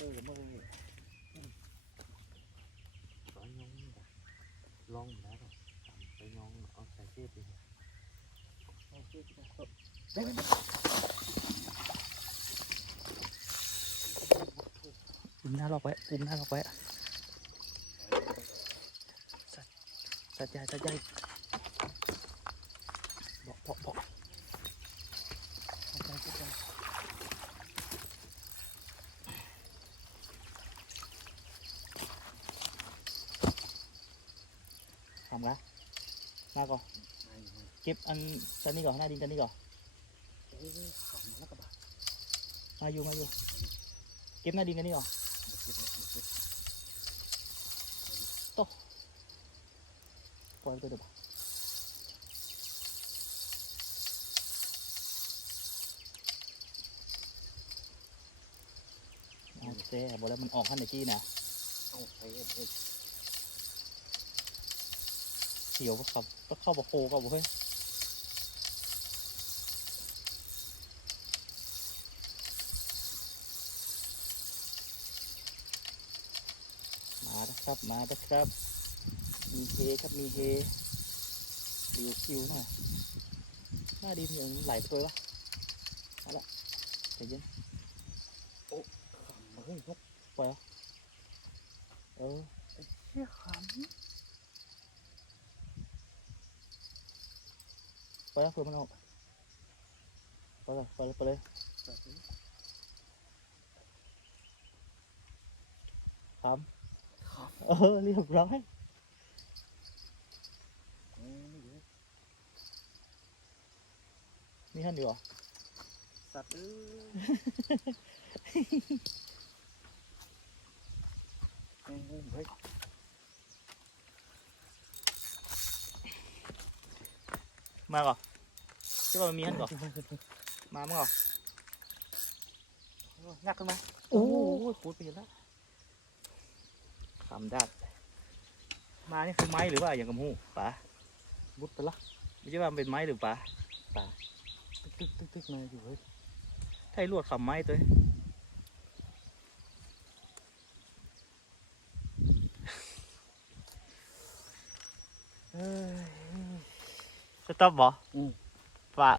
ออมึงนี่ร้อยยองนี่แบบลองแล้วแบบไปยองเอาใส่เสื้อไปเอาเชือกมาครับได้ไหมกุมหน้าล็อกไว้กุมหน้าล็อกไว้สัดใหญ่สัดใหญ่บอกบอกบอกสัดใหญ่สัดใหญ่ ทำละหน้าก่อนเก็บอันจันนี่ก่อนหน้าดินจันนี่ก่อนมาอยู่มาอยู่เก็บหน้าดินกันนี่ก่อนเจ็บนะเจ็บปล่อยไปเดี๋ยวเอาเจ๊บอกแล้วมันออกขั้นไหนกี้นะเอาไปเอ็ด เขียวก็ขับก็เข้าปะโคก็บอกเฮ้ยมาแล้วครับมาแล้วครับ มีเฮครับมีเฮริวคิวหน่อยหน้าดีมันยังไหลไปตัววะมาละใจเย็นขำเฮ้ยนกปล่อยเอาเออเชี่ยขป ล่อยแล้วเพื่อมันออกปล่อยเลยปล่อยเลยปล่อยเลยำแบบนี้สามขำเออเรียบร้อยมีท่านอยู่เหรอสัตว์เอ้ยเอ้ยมาก่อน ใช่ป่ะมันมีท่านก่อนมามั้งก่อนงักขึ้นมาโอ้โหปูดไปเห็นแล้วขำดัดมานี่คือไม้หรือว่าอย่างกับหูป๋าบุดไปละไม่ใช่ว่ามันเป็นไม้หรือป๋าตึกตึกตึกตึกมาอยู่เฮ้ยถ้าไอ้ลวดขำไม้ตัวเองเอ้ยสต๊อปบออืม but